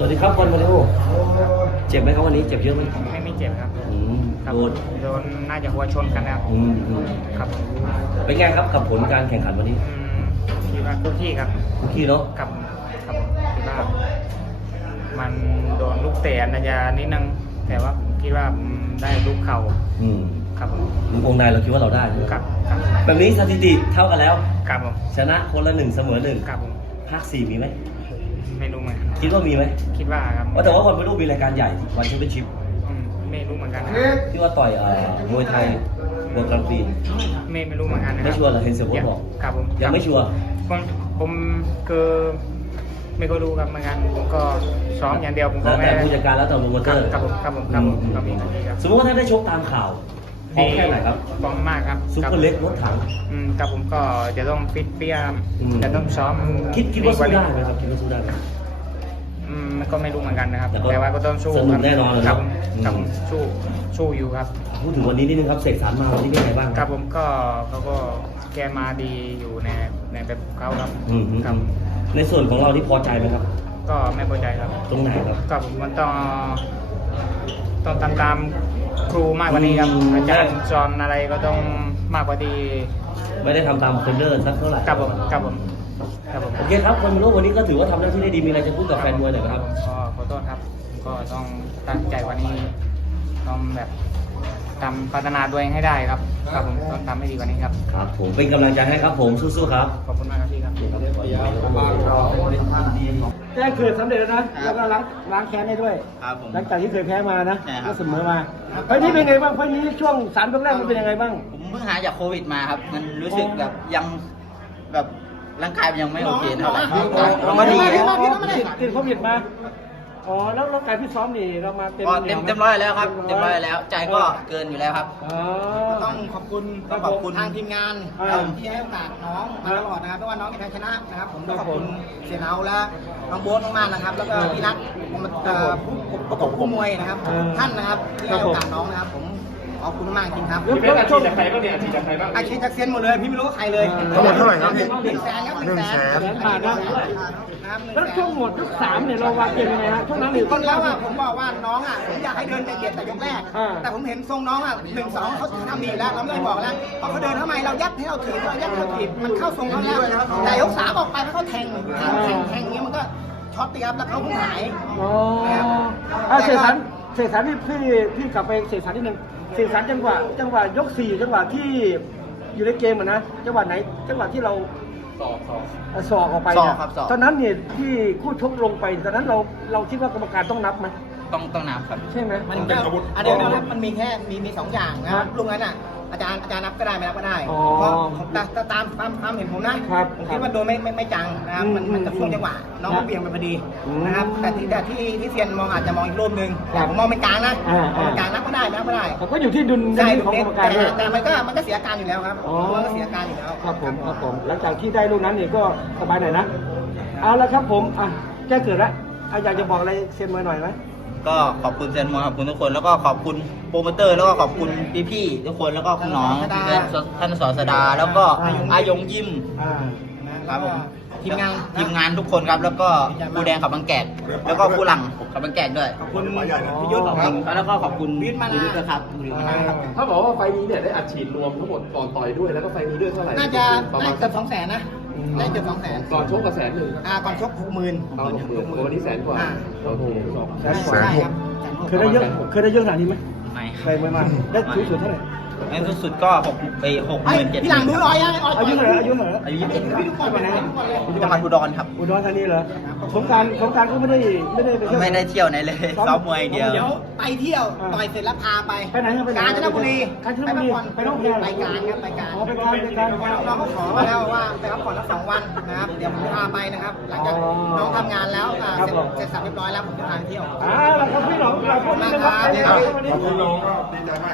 สวัสดีครับคนมาดูเจ็บไหมครับวันนี้ เจ็บเยอะไหมไม่ไม่เจ็บครับโดนน่าจะหัวชนกันนะครับครับ เป็นไงครับกับผลการแข่งขันวันนี้คิดว่าคู่ที่ครับคู่ที่เนาะกับครับคิดว่ามันโดนลูกเตะนายานิดนึงแต่ว่าคิดว่าได้ลูกเข่าครับผมองนายเราคิดว่าเราได้ครับ แบบนี้สถิติเท่ากันแล้วครับชนะคนละหนึ่งเสมอหนึ่งครับภาคสี่มีไหมไม่รู้เหมือนกัน คิดว่ามีไหมคิดว่าครับแต่ว่าคนไม่รู้มีรายการใหญ่วันแชมเป็นชิพไม่รู้เหมือนกันคิดว่าต่อยเออ่มวยไทยบนกราฟีนไม่ไม่รู้เหมือนกันไม่ชัวร์เหรอเห็นเสือผมบอกครับผมยังไม่ชัวร์ผมก็ไม่ก็รู้ครับเหมือนกันผมก็ซ้อมอย่างเดียวผมก็แต่ผู้จัดการแล้วต่อมือวอเตอร์ครับผมครับผมครับผมสมมติว่าถ้าได้ชกตามข่าวพร้อมแค่ไหนครับพร้อมมากครับซุปเปอร์เล็กรถถังอืมกับผมก็จะต้องปิดเปี้ยมจะต้องซ้อมคิด คิดว่าสู้ได้ไหมครับคิดว่าสู้ได้ก็ไม่รู้เหมือนกันนะครับ แต่ว่าก็ต้องสู้สนุกแน่นอนเลยครับนะสู้สู้อยู่ครับ พูดถึงวันนี้นิดนึงครับเสกสารมาวันนี้เป็นไงบ้างครับผมก็เขาก็แกมาดีอยู่ในในแบบเขาครับครับในส่วนของเราที่พอใจไหมครับ ก็ไม่พอใจครับ ตรงไหนครับก็ผมมันต้องต้องตามตามครูมากกว่านี้ครับอาจารย์สอนอะไรก็ต้องมากกว่าดีไม่ได้ทําตามเฟนเดอร์สักเท่าไหร่ครับผมครับผมโอเคครับคนรู้วันนี้ก็ถือว่าทำหน้าที่ได้ดีมีอะไรจะพูดกับแฟนมวยหน่อยครับก็ขอโทษครับก็ต้องตั้งใจวันนี้ต้องแบบทำพัฒนาตัวเองให้ได้ครับ ครับผมต้องทำให้ดีกว่านี้ครับครับ ผมเป็นกำลังใจให้ครับผมสู้ๆครับขอบคุณมากครับพี่ครับแก้เกิดสำเร็จแล้วนะแล้วก็ล้างล้างแค้นได้ด้วยหลังจากที่เคยแพ้มานะก็เสมอมาไฟนี้เป็นไงบ้างไฟนี้ช่วงสามตยกแรกมันเป็นยังไงบ้างผมเพิ่งหายจากโควิดมาครับ มันรู้สึกแบบยังแบบร่างกายยังไม่โอเคเท่าไหร่กมาดีติดโควิดมาอ๋อแล้วเราการพิซ้อมนี่เรามาเต็มเต็มร้อยแล้วครับเต็มร้อยแล้ว ใจก็เกินอยู่แล้วครับต้องขอบคุณต้ทางทีมงาน ที่ให้โอกาสน้องมาตลอดนะครับเพราะว่าน้องเปจะชนะนะครับผมขอบคุณเซนเอาและน้องโบ๊ทมากๆนะครับแล้วก็พี่รักผู้ปขะกบผู้มวยนะครับ ท่านนะครับที่ให้โอกาสน้องนะครับผมขอบคุณมากจริงครับเป็นช่วงใครบ้างเนี่ยจากใครบ้างอาชีพจากเซียนหมดเลยพี่ไม่รู้ใครเลยหมดเท่าไหร่ครับพี่หนึ่งแสนครับหนึ่งแสนบาทแล้วช่วงหมดทุกสามเนี่ยเราวางเกมยังไงฮะช่วงนั้นหนึ่งคนแล้วอ่ะผมบอกว่าน้องอ่ะผมอยากให้เดินไปเกียแต่ยกแรกแต่ผมเห็นทรงน้องอ่ะหนึ่งสองเขาถึงทำดีแล้วเราเลยบอกแล้วพอเขาเดินทำไมเรายัดให้เราถือเรายัดเราถีบมันเข้าทรงเขาแล้วแต่ยกสามออกไปแล้เขาแทง แทงแทงอย่างเงี้มันก็ช็อตเตียบแล้วเขาหาย อ๋อเสียสันเสียสันที่พี่พี่กลับไปเสียสันนิดนึงสี่สันจังหวะจังหวะยกสี่จังหวะที่อยู่ในเกมเหมือนนะจังหวะไหน จังหวะที่เราสอบสอบสอบออกไปนะตอนนั้นเนี่ยที่คู่ชกลงไปตอนนั้นเราเราคิดว่ากรรมการต้องนับไหมต้องต้องนับใช่ไหมมันเป็นอาวุธอันนี้มันมันมีแค่มีมีสองอย่างนะลุงนั้นอ่ะอาจารย์อาจารย์นับก็ได้ไม่นับก็ได้เพราะแต่ตามตามตามเห็นผมนะผมคิดว่าโดนไม่ไม่จังนะมันมันจะช่วงจังหวะน้องก็เบี่ยงไปพอดีนะครับแต่ที่แต่ที่ที่เซียนมองอาจจะมองอีกรูปหนึ่งผมมองเป็นกลางนะกลาได้ไม่ได้แต่ก็อยู่ที่ดุลใจของกรรมการแต่มันก็มันก็เสียการอยู่แล้วครับมันก็เสียการอยู่แล้วครับผมครับผมหลังจากที่ได้ลูกนั้นนี่ก็สบายหน่อยนะเอาละครับผมอ่ะแก้เกิดละอยากจะบอกอะไรเซนมืหน่อยไหมก็ขอบคุณเซนมอขอบคุณทุกคนแล้วก็ขอบคุณโปรโมเตอร์แล้วก็ขอบคุณพี่พี่ทุกคนแล้วก็คุณน้องท่านสอนสดาแล้วก็อายงยิ้มครับผมทีมงานทีมงานทุกคนครับ แล้วก็ผู้แดงขับบังแกดแล้วก็ผู้หลังขับบังแกดด้วย ขอบคุณพิยุทธ์ขอบคุณแล้วก็ขอบคุณพีิยุทธ์นะครับถ้าบอกว่าไฟนี้เนี่ยได้อัดฉีดรวมทั้งหมดก่อนต่อยด้วยแล้วก็ไฟนี้ด้วยเท่าไหร่น่าจะประมาณเกือบสองแสนนะได้เกือบสองแสนก่อนชกกับแสนหนึ่งอ่าก่อนชกหกหมื่นหกหมื่นวันนี้แสนกว่าโอ้โหแสนเคยได้เยอะเคยได้เยอะขนาดนี้ไหมไม่ไม่ไม่ได้สูงสุดเท่าไหร่อายุสุดก็หกไปหกหมื่นเจ็ดพี่หลังรู้ร้อยยัอายุเทไหร่อายุเหนืออายุยี่สิบพี่ทุกคนไปไหนผมจะมาอุดรครับอุดรธานีเหรอผงการผงการก็ไม่ได้ไม่ได้ไปเที่ยวไม่ได้เที่ยวไหนเลยซ้อมมวยเดียวไปเที่ยวต่อยเสร็จแล้วพาไปไปไหนครับไปการจนบุรีการจนบุรีไปร้องเพลไปการครับไปการไปการไปการเราก็ขอมาแล้วว่าไปพักผ่อนละสองวันนะครับเดี๋ยวผมพาไปนะครับหลังจากน้องทำงานแล้วเสร็จเสร็จสับเรียบร้อยแล้วผมจะพาไปเที่ยวอ่าแล้วก็พี่หลงขอบคุณนะครับขอบคุณน้องดีใจมาก